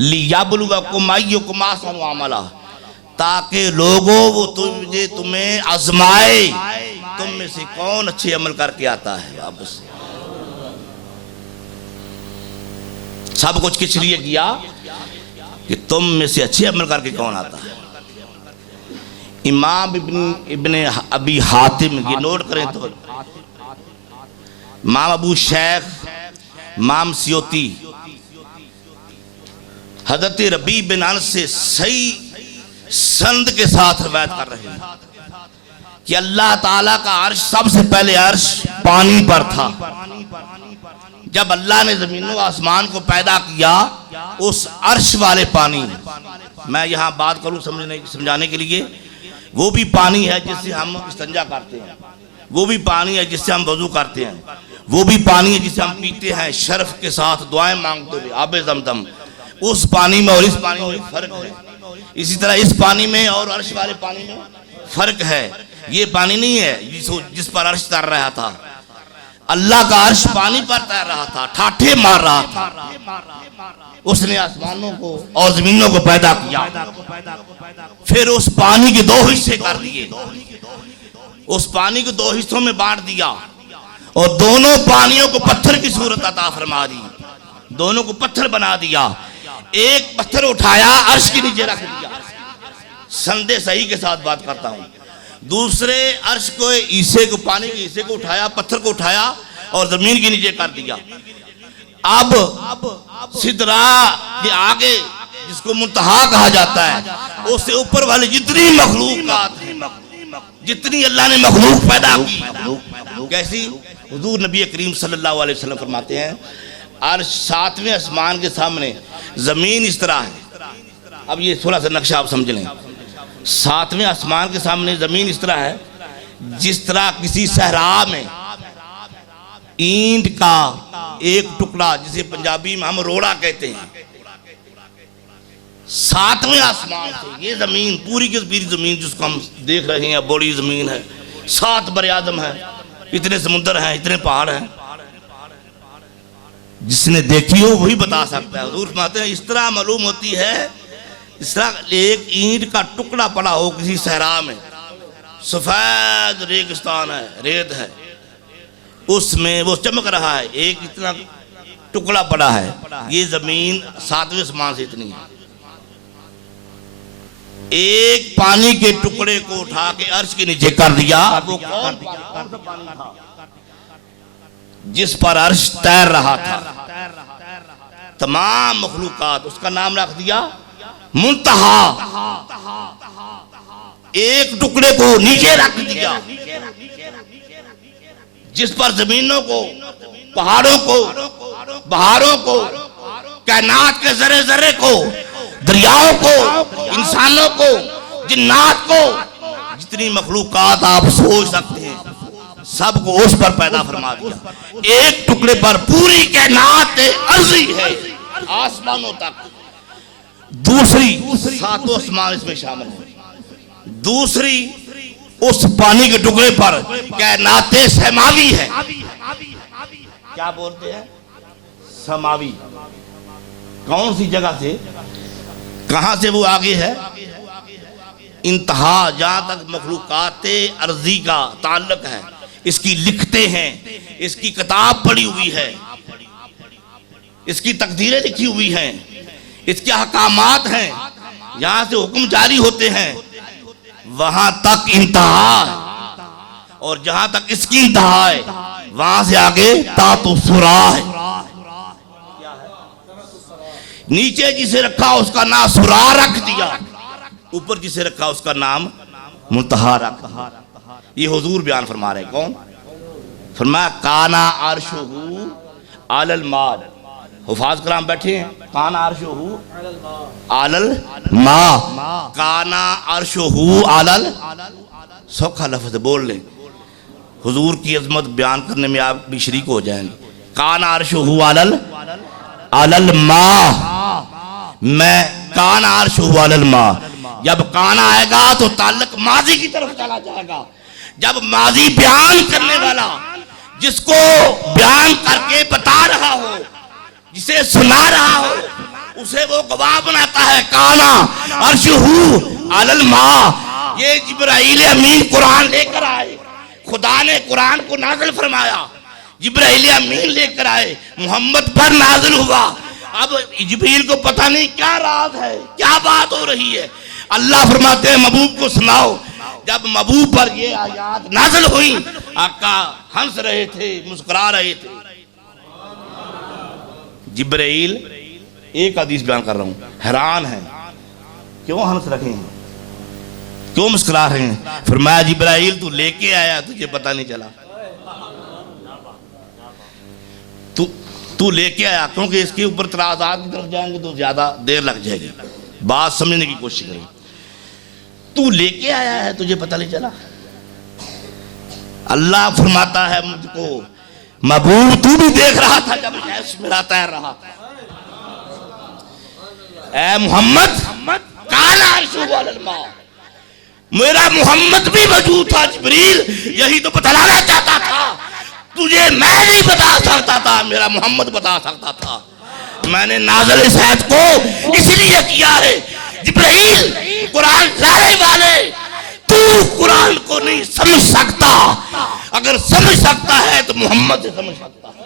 लियब्लुवकुम अय्युकुम अहसनु अमला, ताकि लोगों वो तुम्हें आजमाए तुम में से कौन अच्छे अमल करके आता है। वापस सब कुछ किस लिए किया कि तुम में से अच्छे अमल करके कौन आता है। इमाम इब्ने अबी हातिम, ये नोट करें तो, इमाम अबू शेख, इमाम सियोती हजरत रबी बिन अनस से सही संद के साथ रवायत कर रहे हैं कि अल्लाह ताला का अर्श, सबसे पहले अर्श पानी पर था। जब अल्लाह ने जमीन व आसमान को पैदा किया, उस अर्श वाले पानी, मैं यहाँ बात करूँ समझाने के लिए, वो भी पानी है जिससे हम इस्तिंजा करते हैं, वो भी पानी है जिससे हम वजू करते हैं, वो भी पानी है जिसे हम पीते हैं शर्फ के साथ दुआएं मांगते हुए, आबे ज़मज़म। उस पानी में और इस पानी में फर्क है। इसी तरह इस पानी में और अर्श वाले पानी में फर्क है। ये पानी नहीं है जिस पर अर्श तैर रहा था, अल्लाह का अर्श पानी पर तैर रहा था, ठाठे मार रहा था। उसने आसमानों को और जमीनों को पैदा किया, फिर उस पानी के दो हिस्से कर दिए, उस पानी को दो हिस्सों में बांट दिया और दोनों पानियों को पत्थर की सूरत अता फरमा दी, दोनों को पत्थर बना दिया। एक पत्थर उठाया अर्श के नीचे रख दिया, संदेह सही के साथ बात करता हूं। दूसरे अर्श को ईसे को, पानी के ईसे को उठाया, पत्थर को उठाया और जमीन के नीचे कर दिया। अब सिदरा के आगे, जिसको मुंतहा कहा जाता है, उससे ऊपर वाली जितनी मखलूकात, जितनी अल्लाह ने मखलूक पैदा की, कैसी, हुजूर नबी करीम सल्लल्लाहु अलैहि वसल्लम फरमाते हैं, अर्श सातवें आसमान के सामने, जमीन इस तरह है। अब ये थोड़ा सा नक्शा आप समझ लें। सातवें आसमान के सामने जमीन इस तरह है जिस तरह किसी सहरा में ईंट का एक टुकड़ा, जिसे पंजाबी में हम रोड़ा कहते हैं, सातवें आसमान से ये जमीन, पूरी की पूरी जमीन जिसको हम देख रहे हैं, बड़ी जमीन है, 7 बर आदम है, इतने समुद्र हैं, इतने पहाड़ हैं, जिसने देखी हो वही बता सकता है। हुजूर फरमाते हैं इस तरह मालूम होती है, इस तरह एक ईंट का टुकड़ा पड़ा हो किसी सहरा में, सफेद रेगिस्तान है, रेत है, उसमें वो चमक रहा है, एक इतना टुकड़ा पड़ा है, ये जमीन सातवें आसमान से इतनी है। एक पानी के टुकड़े को उठा के अर्श के नीचे कर दिया, वो कौन पानी था जिस पर अर्श तैर रहा था, तमाम मखलूकात, उसका नाम रख दिया मुंतहा। एक टुकड़े को नीचे रख दिया जिस पर जमीनों को, पहाड़ों को, बहारों को, कायनात के जरे जरे को, दरियाओं को, इंसानों को, जिन्नात को, जितनी मखलूकात आप सोच सकते हैं, सबको उस पर पैदा फरमा दिया। एक टुकड़े पर पूरी कायनात अर्जी है, आसमानों तक। दूसरी, सातों आसमान इसमें शामिल है। दूसरी, उस पानी के टुकड़े पर कायनात समावी है। क्या बोलते हैं? समावी। कौन सी जगह से, कहां से वो आगे है? इंतहा, जहां तक मखलूकात अर्जी का ताल्लुक है, इसकी लिखते हैं, इसकी किताब पड़ी हुई है, इसकी तकदीरें लिखी हुई हैं, इसके अहकामात हैं, यहां से हुक्म जारी होते हैं, वहां तक इंतहा है। और जहां तक इसकी इंतहा है, वहां से आगे तातो सुरा है। नीचे जिसे रखा उसका नाम सुरा रख दिया, ऊपर जिसे रखा उसका नाम मुंतहा रखा। ये हुजूर बयान फरमा रहे। कौन फरमाया? काना अर्शुहु अलल मा। हुफाज कराम बैठे हैं। काना अर्शुहु अलल मा, काना अर्शुहु अलल, सौखा लफ्ज बोल लें, हुजूर की अजमत बयान करने में आप भी शरीक हो जाएंगे। काना अर्शुहु अलल अलल मा, मैं काना अर्शुहु अलल मा। जब काना आएगा तो ताल्लुक माजी की तरफ चला जाएगा। जब माजी बयान करने वाला, जिसको बयान करके बता रहा हो, जिसे सुना रहा हो, उसे वो गवाह बनाता है। काना अर्शहू अलल मा, ये जिब्राइल अमीन कुरान लेकर आए, खुदा ने कुरान को नाज़िल फरमाया, जिब्राइल अमीन लेकर आए, मोहम्मद पर नाज़िल हुआ। अब जिब्रील को पता नहीं क्या राज है, क्या बात हो रही है। अल्लाह फरमाते हैं महबूब को सुनाओ। जब महबूब पर ये आयत नाज़िल हुई, आका हंस रहे थे, मुस्कुरा रहे थे। जिब्राइल, एक हदीस बयान कर रहा हूं, हैरान है क्यों हंस रहे हैं, क्यों मुस्कुरा रहे हैं। फरमाया जिब्राइल तू लेके आया, तुझे पता नहीं चला। तू लेके आया, क्योंकि इसके ऊपर तराज़ात की तरफ जाएंगे तो ज्यादा देर लग जाएगी, बात समझने की कोशिश करें। तू लेके आया है, तुझे पता नहीं चला। अल्लाह फरमाता है मुझको, महबूब तू भी देख रहा था जब गैस मेरा तैर रहा था। ऐ मोहम्मद, काला अर्शहू अलल मा, मेरा मोहम्मद भी मौजूद था। जिब्रील यही तो बतलाना चाहता था, तुझे मैं नहीं बता सकता था, मेरा मोहम्मद बता सकता था। मैंने नाज़िल इस आयत को इसलिए किया है, जिब्राइल कुरान लाने वाले, तू कुरान को नहीं समझ सकता, अगर समझ सकता है तो मोहम्मद से समझ सकता है।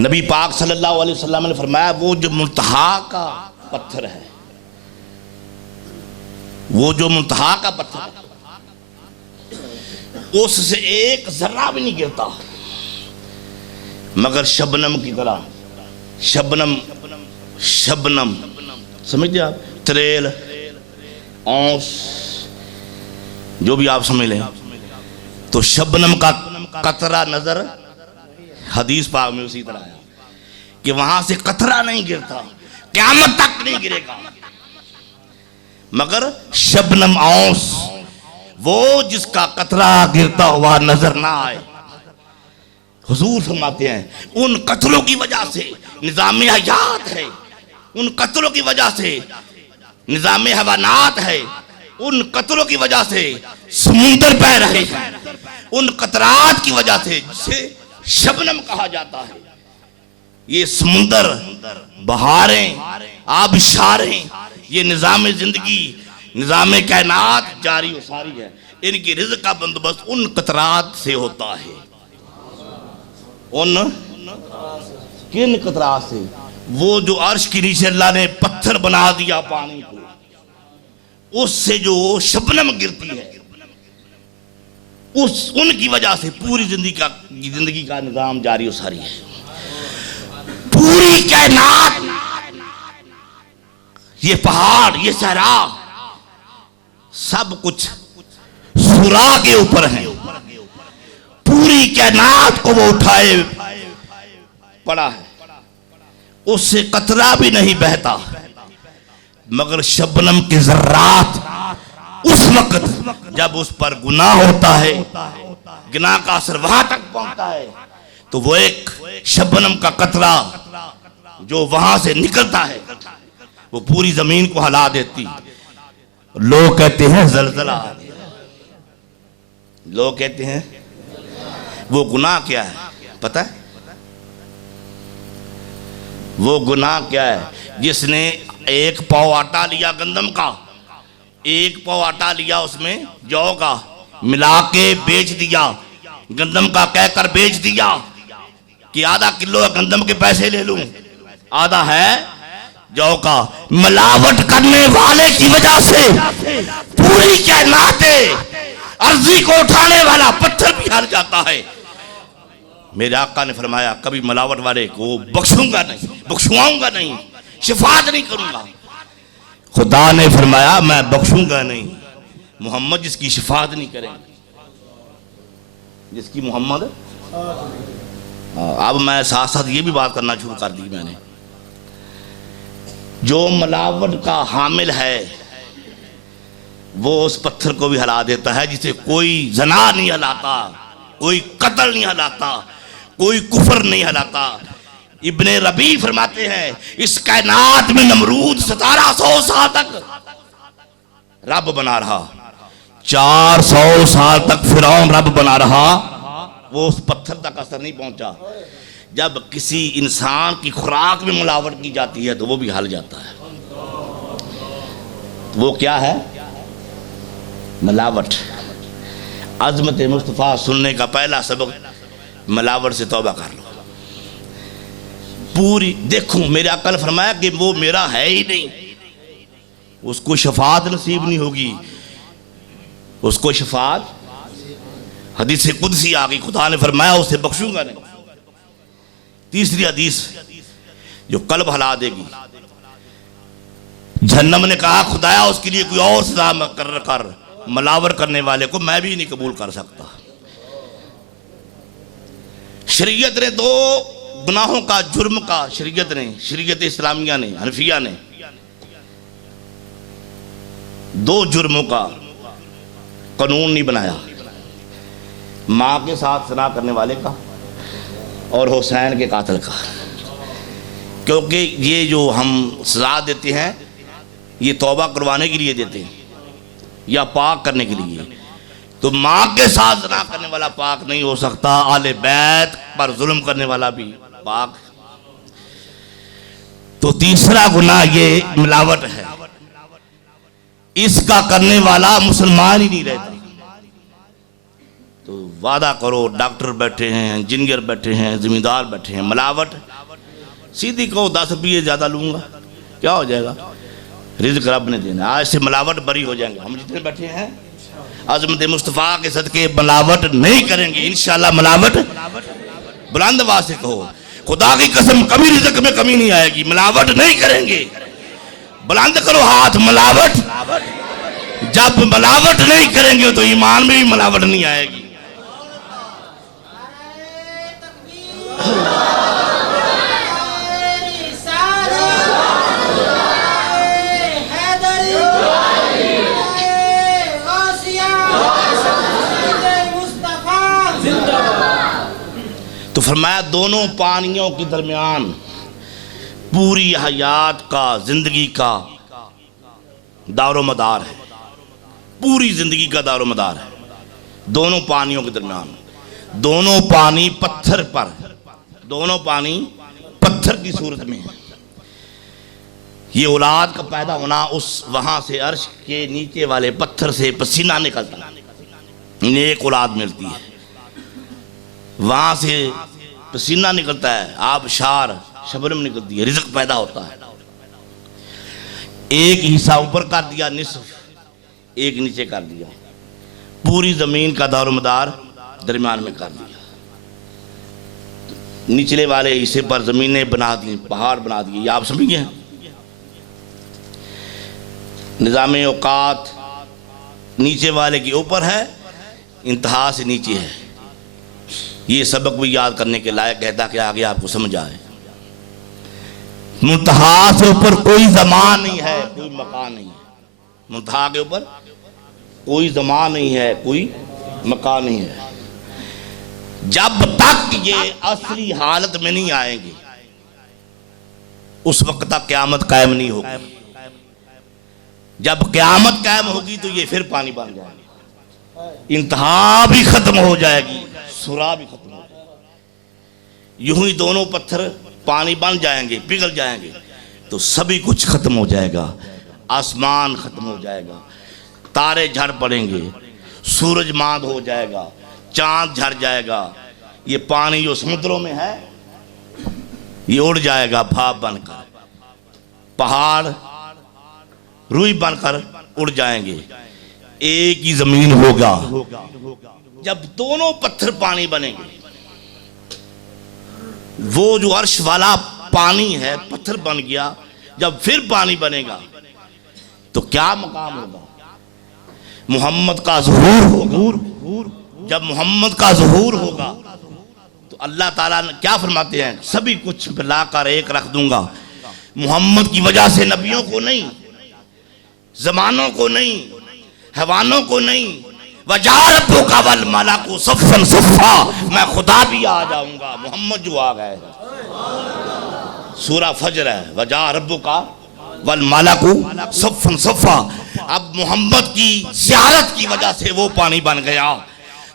नबी पाक सल्लल्लाहु अलैहि वसल्लम ने फरमाया, वो जो मुल्तहा का पत्थर है, वो जो मुल्तहा का पत्थर है, उससे एक जर्रा भी नहीं गिरता, मगर शबनम की तरह। शबनम, शबनम समझते आप, त्रेल, औंस, जो भी आप समझ लें, तो शबनम का कतरा नजर हदीस पाक में उसी तरह आया कि वहां से कतरा नहीं गिरता, क़यामत तक नहीं गिरेगा, मगर शबनम औंस, वो जिसका कतरा गिरता हुआ नजर ना आए। हुजूर फरमाते हैं उन कतरों की वजह से निज़ाम हयात है, उन कतरों की वजह से निज़ाम हवानात है, उन कतरों की वजह से समुंदर बह रहे हैं, उन कतरात की वजह से, जिसे शबनम कहा जाता है। ये समुंदर, बहारें, आबशारें, ये निज़ाम जिंदगी, निज़ाम कायनात जारी व सारी है, इनकी रिज़्क़ का बंदोबस्त उन कतरात से होता है। उन किन कतरात से? वो जो अर्श के नीचे अल्लाह ने पत्थर बना दिया पानी को, उससे जो शबनम गिरती है, उस उनकी वजह से पूरी जिंदगी का निजाम जारी व सारी है। पूरी कायनात, ये पहाड़, ये सहरा, सब कुछ सुरा के ऊपर है। पूरी कायनात को वो उठाए पड़ा है, उससे कतरा भी नहीं बहता, मगर शबनम के जर्रात उस वक्त जब उस पर गुनाह होता है, गुनाह का असर वहां तक पहुंचता है, तो वो एक शबनम का कतरा जो वहां से निकलता है, वो पूरी जमीन को हिला देती। लोग कहते हैं जलजला, लोग कहते हैं वो गुनाह क्या है पता है? वो गुनाह क्या है? जिसने एक पाव आटा लिया गंदम का, एक पाव आटा लिया, उसमें जौ का मिला के बेच दिया, गंदम का कहकर बेच दिया कि आधा किलो गंदम के पैसे ले लूं, आधा है जौ का। मिलावट करने वाले की वजह से पूरी कायनात अर्जी को उठाने वाला पत्थर भी हार जाता है। मेरे आका ने फरमाया कभी मिलावट वाले को बख्शूंगा नहीं, बख्शुआऊंगा नहीं, शिफात नहीं करूंगा। खुदा ने फरमाया मैं बख्शूंगा नहीं, मोहम्मद जिसकी शिफात नहीं करेंगे, जिसकी मोहम्मद। अब मैं साथ साथ ये भी बात करना शुरू कर दी मैंने, जो मिलावट का हामिल है वो उस पत्थर को भी हिला देता है, जिसे कोई जना नहीं हिलाता, कोई कत्ल नहीं हिलाता, कोई कुफर नहीं हिलाता। इब्ने रबी फरमाते हैं इस कायनात में नमरूद 1700 साल तक रब बना रहा, 400 साल तक फिरौन रब बना रहा, वो उस पत्थर तक असर नहीं पहुंचा। जब किसी इंसान की खुराक में मिलावट की जाती है तो वो भी हाल जाता है। वो क्या है? मिलावट। अज़मत मुस्तफ़ा सुनने का पहला सबक, मिलावट से तौबा कर लो। पूरी देखो, मेरे अकल फरमाया कि वो मेरा है ही नहीं, उसको शफात नसीब नहीं होगी, उसको शफात, हदीस से कुदसी आ गई, खुदा ने फरमाया उसे बख्शूंगा नहीं। तीसरी हदीस जो कल्ब हला देगी, जहन्नम ने कहा खुदाया उसके लिए कोई और सजा मुकर्रर कर, मिलावट करने वाले को मैं भी नहीं कबूल कर सकता। शरीयत ने दो गुनाहों का, जुर्म का, शरीयत इस्लामिया ने, हनफिया ने दो जुर्मों का कानून नहीं बनाया, माँ के साथ सना करने वाले का और हुसैन के कातिल का। क्योंकि ये जो हम सजा देते हैं ये तौबा करवाने के लिए देते हैं या पाक करने के लिए। तो माँ के साथ सना करने वाला पाक नहीं हो सकता, आले बैत पर जुल्म करने वाला भी पाक। तो तीसरा गुनाह ये मिलावट है, इसका करने वाला मुसलमान ही नहीं रहता। तो वादा करो, डॉक्टर बैठे हैं, इंजीनियर बैठे हैं, जिम्मेदार बैठे हैं, मिलावट सीधी कहो 10 रुपये ज्यादा लूंगा, क्या हो जाएगा? रिज़्क़ रब ने देना, आज से मिलावट बरी हो जाएंगे। हम जितने बैठे हैं अज़मत मुस्तफ़ा के सदके मिलावट नहीं करेंगे इंशाअल्लाह। मिलावट बुलंद आवाज़ से कहो, खुदा की कसम कभी रिज़्क़ में कमी नहीं आएगी, मिलावट नहीं करेंगे। बुलंद करो हाथ, मिलावट। जब मिलावट नहीं करेंगे तो ईमान में भी मिलावट नहीं आएगी। तो फरमाया दोनों पानियों के दरमियान पूरी हयात का, जिंदगी का दारोमदार है, पूरी जिंदगी का दारोमदार है दोनों पानियों के दरमियान। दोनों पानी पत्थर पर, दोनों पानी पत्थर की सूरत में है। ये औलाद का पैदा होना, उस वहां से अर्श के नीचे वाले पत्थर से पसीना निकलता, नेक औलाद मिलती है, वहां से पसीना निकलता है, आबशार शबनम निकलती है, रिज़्क़ पैदा होता है। एक हिस्सा ऊपर कर दिया निस्फ, एक नीचे कर दिया, पूरी जमीन का दारोमदार दरमियान में कर दिया। निचले वाले हिस्से पर जमीनें बना दी, पहाड़ बना दिए। ये आप समझ गए? निज़ाम औकात नीचे वाले के ऊपर है, इंतहा से नीचे है। ये सबक भी याद करने के लायक है ताकि आगे आपको समझ आए। मुंतहा से ऊपर कोई ज़मान नहीं है, कोई मकान नहीं है। मुंतहा के ऊपर कोई ज़मान नहीं है, कोई मकान नहीं है। जब तक ये असली हालत में नहीं आएंगे उस वक्त तक क़यामत कायम नहीं होगी। जब क़यामत कायम होगी तो ये फिर पानी बन जाएगा, इंतहा भी खत्म हो जाएगी, सुरा भी खत्म हो जाएगी। यूं ही दोनों पत्थर पानी बन जाएंगे, पिघल जाएंगे तो सभी कुछ खत्म हो जाएगा। आसमान खत्म हो जाएगा, तारे झड़ पड़ेंगे, सूरज मांद हो जाएगा, चांद झड़ जाएगा। ये पानी जो समुद्रों में है ये उड़ जाएगा भाप बनकर, पहाड़ रुई बनकर उड़ जाएंगे, एक ही जमीन होगा। जब दोनों पत्थर पानी बनेंगे, वो जो अर्श वाला पानी है पत्थर बन गया, जब फिर पानी बनेगा तो क्या मकाम होगा? मोहम्मद का ज़ुहूर होगा। जब मोहम्मद का ज़ुहूर होगा तो अल्लाह ताला क्या फरमाते हैं? सभी कुछ मिलाकर एक रख दूंगा। मोहम्मद की वजह से नबियों को नहीं, जमानों को नहीं, हैवानों को नहीं, वजारतों का वल मलाकु सफ़न सफ़ा, मैं खुदा भी आ जाऊंगा। मोहम्मद जो आ गए सूरा फजर है, वजा रब्बुका वल मलकु सफ़न सफ़ा। अब मोहम्मद की ज़ियारत की वजह से वो पानी बन गया।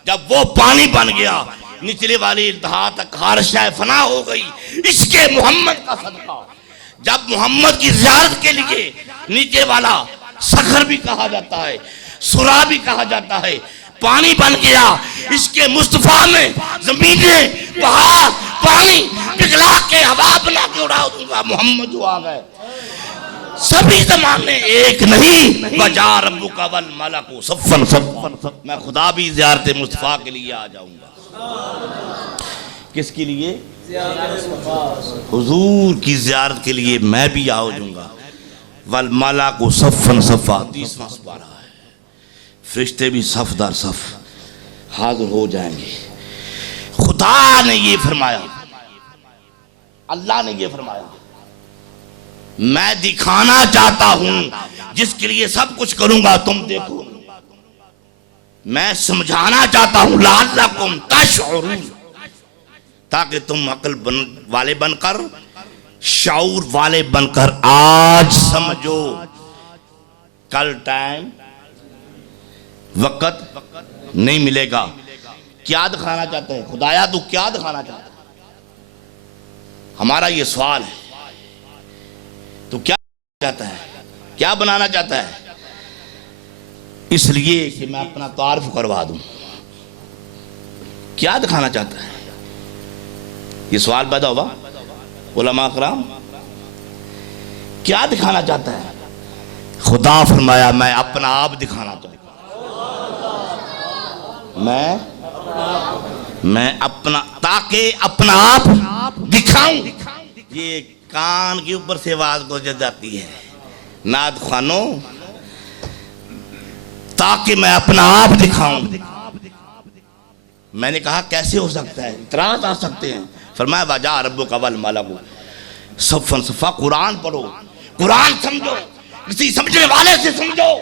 जब वो पानी बन गया, निचले वाली इंतहा तक हारशाए फना हो गई, इसके मोहम्मद का सदका। जब मोहम्मद की ज़ियारत के लिए नीचे वाला सखर भी कहा जाता है, सुरा भी कहा जाता है, पानी बन गया। इसके मुस्तफा में जमीनें, पहाड़, पानी पिघला के हवा बना के उड़ा दूंगा। मोहम्मद जो आ गए, सभी जमाने एक नहीं। वजा रब्बुका वल मलकु सफ़न सफ़ा। मैं खुदा भी ज़ियारत मुस्तफा के लिए आ जाऊंगा। किसके लिए? हुजूर की ज़ियारत के लिए मैं भी आ जाऊंगा। वल मलकु सफ़न सफ़ा। 30वां पारा है। फरिश्ते भी सफ दर सफ हाजिर हो जाएंगे। खुदा ने ये फरमाया, अल्लाह ने ये फरमाया, मैं दिखाना चाहता हूं जिसके लिए सब कुछ करूंगा, तुम देखो। मैं समझाना चाहता हूं लअल्लकुम तशउरून, ताकि तुम अक्ल वाले बनकर, शऊर वाले बनकर आज समझो। कल टाइम वक़्त नहीं मिलेगा। क्या दिखाना चाहते हैं खुदाया? तू क्या दिखाना चाहता है? हमारा ये सवाल है। तू क्या चाहता है? क्या बनाना चाहता है? इसलिए कि मैं अपना तारुफ करवा दूं। क्या दिखाना चाहता है? ये सवाल पैदा हुआ। उलमा कराम, क्या दिखाना चाहता है? खुदा फरमाया, मैं अपना आप दिखाना चाहता हूं। मैं अपना, ताकि अपना आप दिखाऊं। ये कान के ऊपर से आवाज गुजर जाती है नाद खानो, ताकि मैं अपना आप दिखाऊं। मैंने कहा कैसे हो सकता है? इतराज आ सकते हैं। फरमाया वजा रब्बुका वल मलकु सफ़न सफ़ा। कुरान पढ़ो, कुरान समझो, किसी समझने वाले से समझो,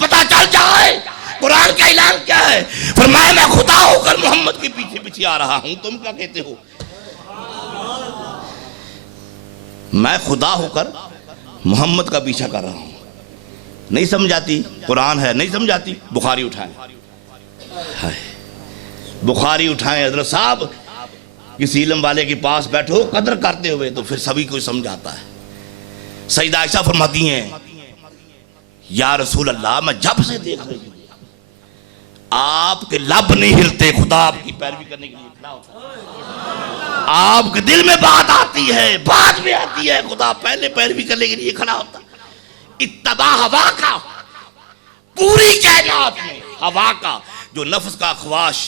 पता चल जाए कुरान का ऐलान क्या है। फरमाया मैं खुदा होकर मोहम्मद के पीछे पीछे आ रहा हूं, तुम क्या कहते हो? मैं खुदा होकर मोहम्मद का पीछा कर रहा हूं। नहीं समझाती? कुरान है, नहीं समझाती? बुखारी उठाएं, बुखारी उठाएं। हज़रत साहब किसी इल्म वाले के पास बैठो कदर करते हुए, तो फिर सभी को समझाता है। सईदा आयशा फरमाती हैं, या रसूल अल्लाह, मैं जब से देख रही हूं आपके लब नहीं हिलते, खुदा आपकी पैरवी करने के लिए खड़ा होता है। आपके दिल में बात आती है, बात में आती है, खुदा पहले पैरवी करने के लिए खड़ा होता। इत्तबा हवा का, पूरी कायनात में हवा का जो नफ्स का ख्वाहिश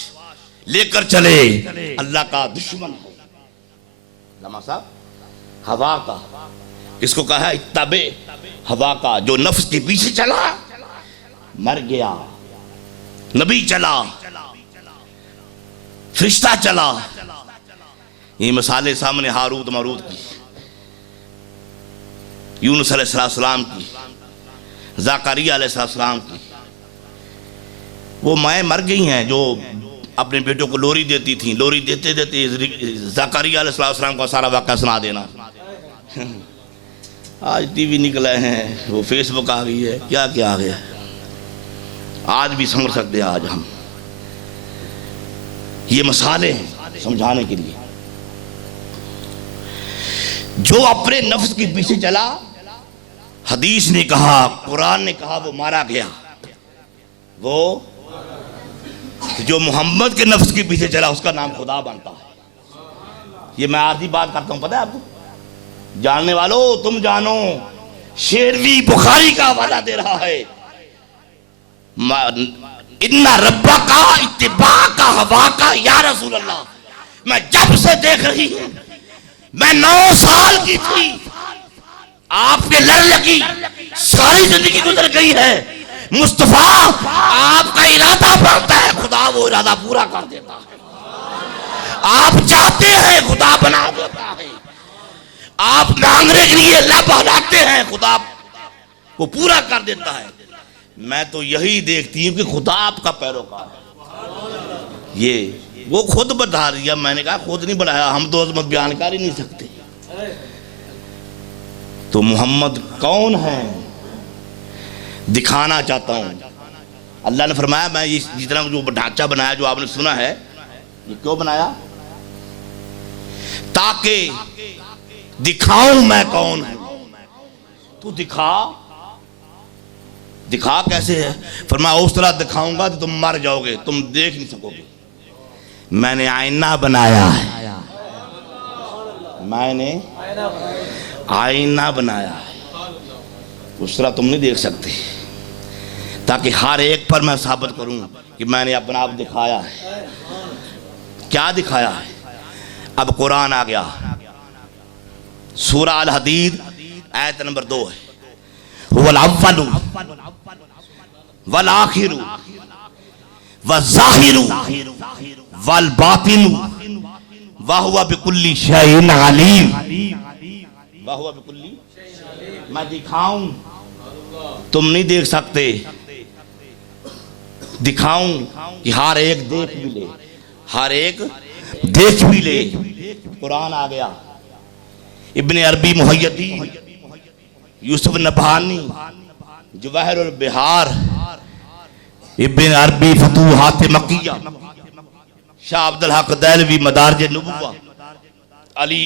लेकर चले, अल्लाह का दुश्मन हो। लमा साहब, हवा का किसको कहा? इत्तबे हवा का, जो नफ्स के पीछे चला मर गया। नबी चला, फरिश्ता चला। ये मिसालें सामने हारूत मारूत की, यूनुस अलैहिस्सलाम की, ज़करिया अलैहिस्सलाम की। वो माएँ मर गई हैं जो अपने बेटों को लोरी देती थी। लोरी देते देते ज़करिया अलैहिस्सलाम का सारा वाक़या सुना देना। आज टीवी निकले हैं, वो फेसबुक आ गई है, क्या क्या आ गया। आज भी समझ सकते हैं। आज हम ये मसाले हैं समझाने के लिए। जो अपने नफ्स के पीछे चला, हदीस ने कहा, कुरान ने कहा, वो मारा गया। वो जो मोहम्मद के नफ्स के पीछे चला, उसका नाम खुदा बनता है। ये मैं आधी बात करता हूं, पता है आपको? जानने वालों तुम जानो, शेरवी बुखारी का हवाला दे रहा है। इन्ना रब्बा का इत्तिबा का हवा का या रसूल अल्लाह। मैं जब से देख रही हूं, मैं 9 साल की थी, आपके लड़ लगी, सारी जिंदगी गुजर गई है। मुस्तफा आपका इरादा बनता है, खुदा वो इरादा पूरा कर देता है। आप चाहते हैं, खुदा बना देता है। आप मांगने के लिए लब हलाते हैं, खुदा वो पूरा कर देता है। मैं तो यही देखती हूँ कि खुदा आपका पैरोकार है। ये वो खुद बता दिया, मैंने कहा खुद नहीं बढ़ाया, हम तो अजमत बयान कर ही नहीं सकते। तो मोहम्मद कौन है दिखाना चाहता हूं। अल्लाह ने फरमाया मैं ये जितना जो ढांचा बनाया जो आपने सुना है ये क्यों बनाया, ताकि दिखाऊं मैं कौन हूं। तू दिखा, दिखा कैसे है, फरमाया उस तरह दिखाऊंगा तो तुम मर जाओगे, तुम देख नहीं सकोगे। मैंने आईना बनाया है, मैंने आईना बनाया है, उस तरह तुम नहीं देख सकते, ताकि हर एक पर मैं साबित करूं कि मैंने अपना आप दिखाया है। क्या दिखाया है? अब कुरान आ गया, सूरा अल हदीद आयत नंबर 2 है, हुवल अव्वलु वल आखिरु वज़ाहिरु वल बातिनु व हुवा बिकुल्ली शैइन अलीम। व हुवा बिकुल्ली, मैं दिखाऊं तुम नहीं देख सकते, दिखाऊं कि हर एक देख भी ले, हर एक देख भी ले। कुरान आ गया। इब्ने अरबी मुहय्यद्दीन यूसुफ नबहानी जवाहिरुल बिहार, इब्ने अरबी फतूहात मक्किया, शाह अब्दुल हक देलवी मदारिज नबुव्वा, अली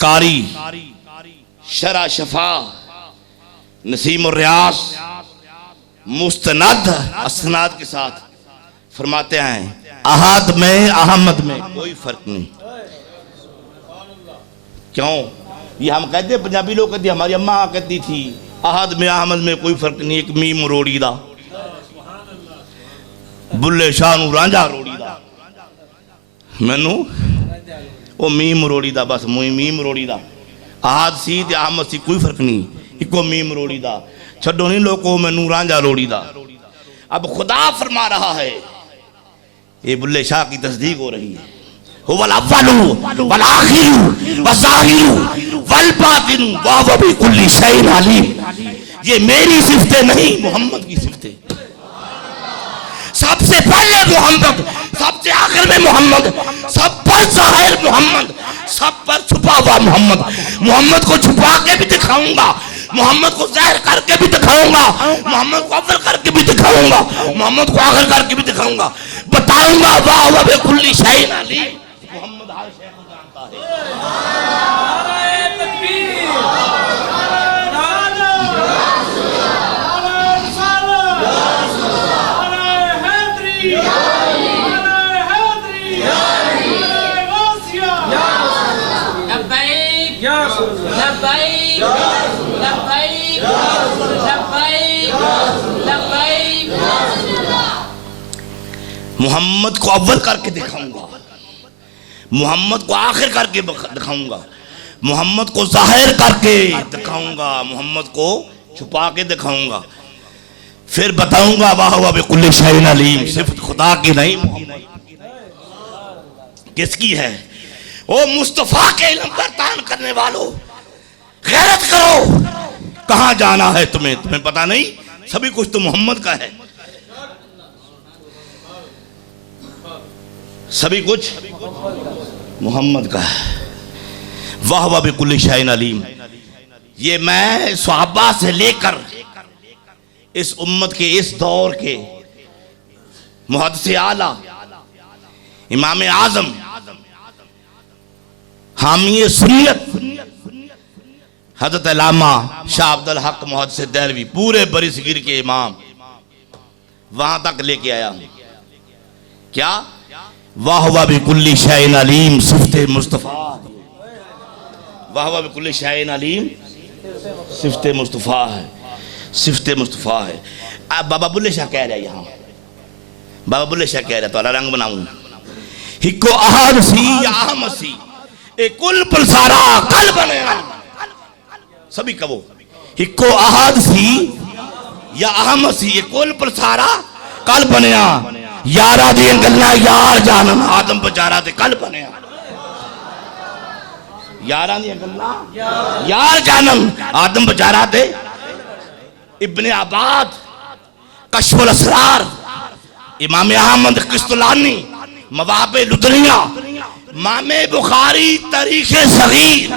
कारी शरा शफा, नसीम उर रियास मुस्तनद असनाद के साथ फरमाते हैं अहद में अहमद में कोई फर्क नहीं। क्यों? ये हम कहते हैं, पंजाबी लोग कहते हैं, हमारी अम्मा कहती थी अहद में अहमद में कोई फर्क नहीं, एक मीम रोड़ी दा बुल्ले शाह नू रांझा रोड़ी दा, मैनू वो मीम रोड़ी दा, बस मीम रोड़ी दा, अहद सी ते अहमद सी कोई फर्क नहीं, इको मीम रोड़ी दा, छड्डो नहीं लोगों मैनू रांझा रोड़ी दा। अब खुदा फरमा रहा है, ये बुल्ले शाह की तस्दीक हो रही है, हुवल अव्वलु वल आखिरु वज़ाहिरु वल बातिनु व हुवा बिकुल्ली शैइन अलीम। ये मेरी सिफतें नहीं, मोहम्मद की सिफतें। सबसे पहले मोहम्मद, सबसे आखिर में मोहम्मद, सब पर ज़ाहिर मोहम्मद, सब पर छुपा हुआ मोहम्मद। मोहम्मद को छुपा के भी दिखाऊंगा, मोहम्मद को ज़ाहिर करके भी दिखाऊंगा, मोहम्मद को अव्वल करके भी दिखाऊंगा, मोहम्मद को आखिर करके भी दिखाऊंगा, बताऊंगा वाह हुवा बिकुल्ली शैइन अलीम। मोहम्मद हर शय को जानता है। मोहम्मद को अव्वल करके दिखाऊंगा, मोहम्मद को आखिर करके दिखाऊंगा, मोहम्मद को जाहिर करके दिखाऊंगा, मोहम्मद को छुपा के दिखाऊंगा, फिर बताऊंगा वाह हुवा बिकुल्ली शैइन अलीम। सिर्फ खुदा की नहीं, मोहम्मद किसकी है? ओ मुस्तफा के इल्म पर तान करने वालों, गैरत करो, कहां जाना है तुम्हें? तुम्हें पता नहीं सभी कुछ तो मोहम्मद का है, सभी कुछ मोहम्मद का है। वाह हुवा बिकुल्ली शैइन अलीम। ये मैं सहाबा से लेकर इस उम्मत के इस दौर के मुहद्दिस आला इमाम आजम हामी सुन्नत हजरत अल्लामा शाह अब्दुल हक मुहद्दिस देलवी, पूरे बरिसगीर के इमाम, वहां तक लेके आया हूं। क्या? वाह हुवा बिकुल्ली शैइन अलीम सिफते मुस्तफा। वाह हुवा बिकुल्ली शैइन अलीम सिफते मुस्तफा है, सिफते मुस्तफा है। अब बाबा बुल्ले शाह कह रहे, यहाँ बाबा बुल्ले शाह कह रहे, तो रंग बनाऊं हिको अहद सी या अहमद सी ए कुल पर सारा कल बने। सभी कहो हिको अहद सी या अहमद सी ए कुल पर सारा कल बनया। यारा दी गल्लां यार जानन आदम बेचारा ते कल बनया। यारा दी गल्लां यार जानन आदम बेचारा ते। इब्ने आबाद कश्फुल असरार, इमाम अहमद किस्तलानी, मवाबे लुदनिया, मामे बुखारी, तारीखे सगीर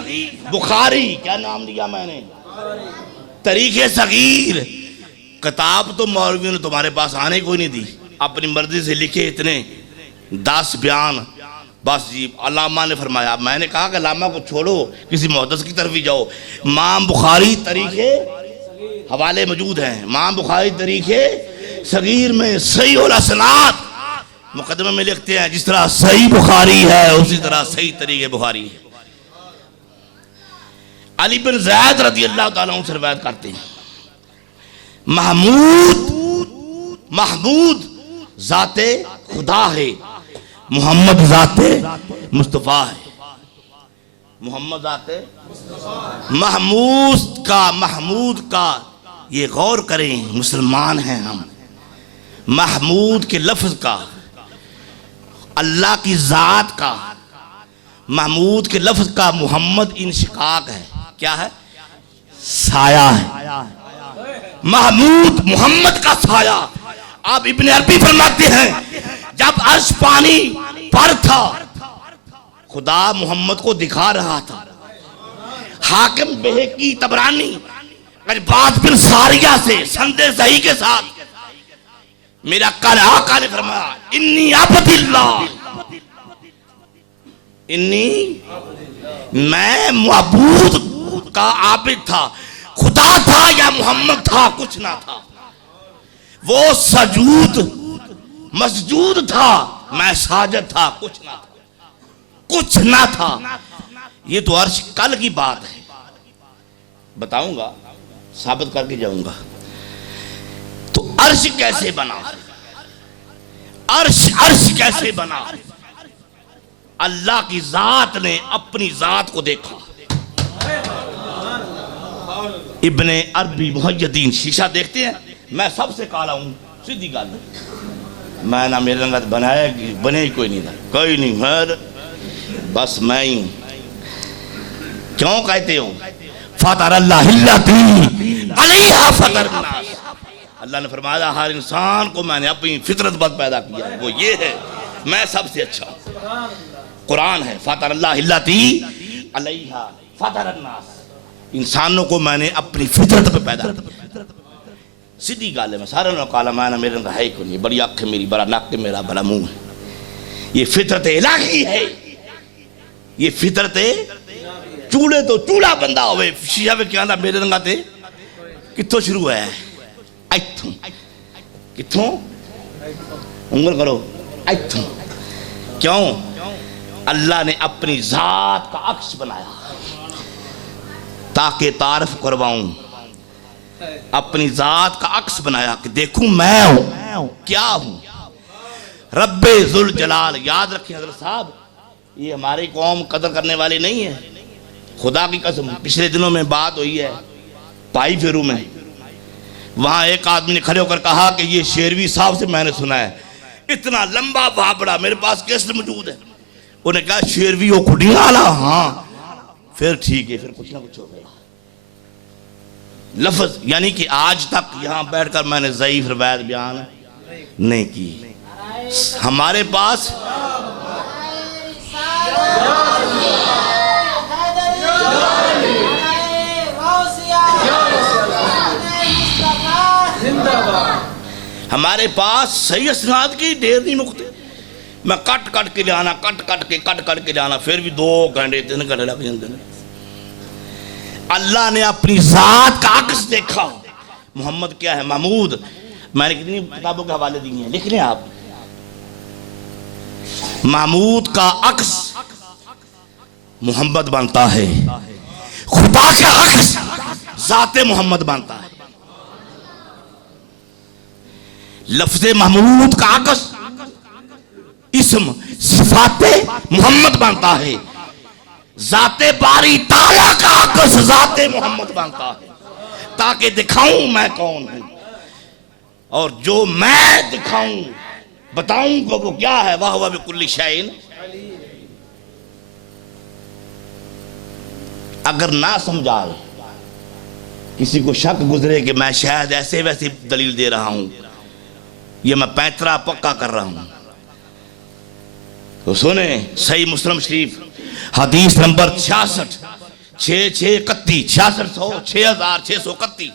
बुखारी, क्या नाम दिया मैंने? तरीके सगीर। किताब तो मौलवियों ने तुम्हारे पास आने को ही नहीं दी, अपनी मर्जी से लिखे इतने 10 बयान बस जी। अल्लामा ने फरमाया, मैंने कहा कि अल्लामा को छोड़ो, किसी मुहद्दिस की तरफ ही जाओ। इमाम बुखारी तरीके हवाले मौजूद हैं, इमाम बुखारी तरीके सगीर में सही और असनाद मुकदमे में लिखते हैं, जिस तरह सही बुखारी है उसी तरह सही तरीके बुखारी है। अली बिन ज़ैद रज़ी अल्लाह ताला अन्हु से रिवायत करते हैं, महमूद जाते खुदा है, मोहम्मद जाते मुस्तफा है। मोहम्मद जाते महमूद का ये गौर करें, मुसलमान हैं हम। महमूद के लफ्ज का, अल्लाह की जात का, महमूद के लफ्ज का मोहम्मद इंशिकाक है। क्या है? साया है। महमूद मोहम्मद का साया। आप इब्न अरबी फरमाते हैं, जब अर्श पानी पर था खुदा मोहम्मद को दिखा रहा था। हाकिम बहकी तबरानी बात बिन सारिया से संदे सही के साथ मेरा कल आका ने फरमाया, इन्नी अब्दिल्लाह, इन्नी मैं मबूद का आबिद था। खुदा था या मोहम्मद था, कुछ ना था। वो सजूद मसजूद था, मैं साजिद था, कुछ ना था, कुछ ना था। ये तो अर्श कल की बात है, बताऊंगा, साबित करके जाऊंगा। तो अर्श कैसे बना? अर्श कैसे बना? अल्लाह की जात ने अपनी जात को देखा। इब्ने अरबी मुहय्यद्दीन शीशा देखते हैं, मैं सबसे काला हूं, सीधी गल। मैं ना मेरे रंगत बनाया बने ही कोई नहीं था, कोई नहीं है, बस मैं ही। क्यों कहते हो? फतर अल्लाह अल्लाह ने फरमाया, हर इंसान को मैंने अपनी फितरत पर पैदा किया, वो ये है, मैं सबसे अच्छा हूं। कुरान है, फतर अल्लाह फतर अन्नास, इंसानों को मैंने अपनी फितरत पे पैदा किया। सीधी गल है, मैं सारे ने काला, मैं ना मेरे रंग है को नहीं, बड़ी आंखें मेरी, बड़ा नाक मेरा, बड़ा मुंह है। ये फितरत इलाही है, ये फितरत चूड़े तो चूड़ा बंदा होवे, शीशा में क्या मेरे रंगा ते कित्थों शुरू है? इत्थों। कित्थों? उंगल करो, इत्थों। क्यों? अल्लाह ने अपनी जात का अक्स बनाया ताकि तारफ करवाऊं। अपनी जात का अक्स बनाया कि देखूं मैं हूं, क्या हूं, रब्बे जुल जलाल। याद रखें हज़रत साहब, ये हमारी कौम कदर करने वाली नहीं है, खुदा की कसम। पिछले दिनों में बात हुई है पाई फेरू में, वहां एक आदमी ने खड़े होकर कहा कि ये शेरवी साहब से मैंने सुना है, इतना लंबा भापड़ा, मेरे पास कैसे मौजूद है। उन्हें कहा शेरवी वो खुडियां वाला? हाँ। फिर ठीक है, फिर कुछ ना कुछ हो गया। लफ्ज यानी कि आज तक यहां बैठकर मैंने ज़ईफ रवायत बयान नहीं की। हमारे पास सही असनाद की ढेर नहीं मुकते। मैं कट कट के जाना, कट कट के जाना, फिर भी 2 घंटे 3 घंटे लग जाते हैं। अल्लाह ने अपनी जात का अक्स देखा। मोहम्मद क्या है? महमूद। मैंने कितनी किताबों के हवाले दिए हैं, लिख लें आप। महमूद का अक्स मोहम्मद बनता है, खुदा का अक्स जाते मोहम्मद बनता है। लफ्ज़े महमूद का अक्स इस्म सिफाते मोहम्मद बनता है, जाते बारी ताला का अक्स जाते मोहम्मद बनता है, ताकि दिखाऊं मैं कौन हूं। और जो मैं दिखाऊं बताऊं को वो क्या है, वाह वाह बिकुल्ली शैइन। अगर ना समझाए, किसी को शक गुजरे कि मैं शायद ऐसे वैसे दलील दे रहा हूं, ये मैं पैतरा पक्का कर रहा हूं, तो सुने। सही मुस्लिम शरीफ हदीस नंबर 66 6,631 6600 6,631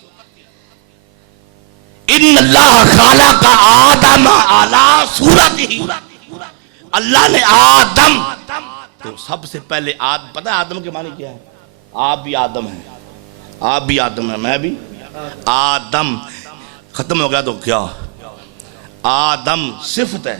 इन्नल्लाह खालका आदम अला सूरतिही, अल्लाह ने आदम, तो सबसे पहले पता है आदम के माने क्या है? आप भी आदम हैं, आप भी आदम है, मैं भी आदम। खत्म हो गया तो क्या? आदम सिफत है,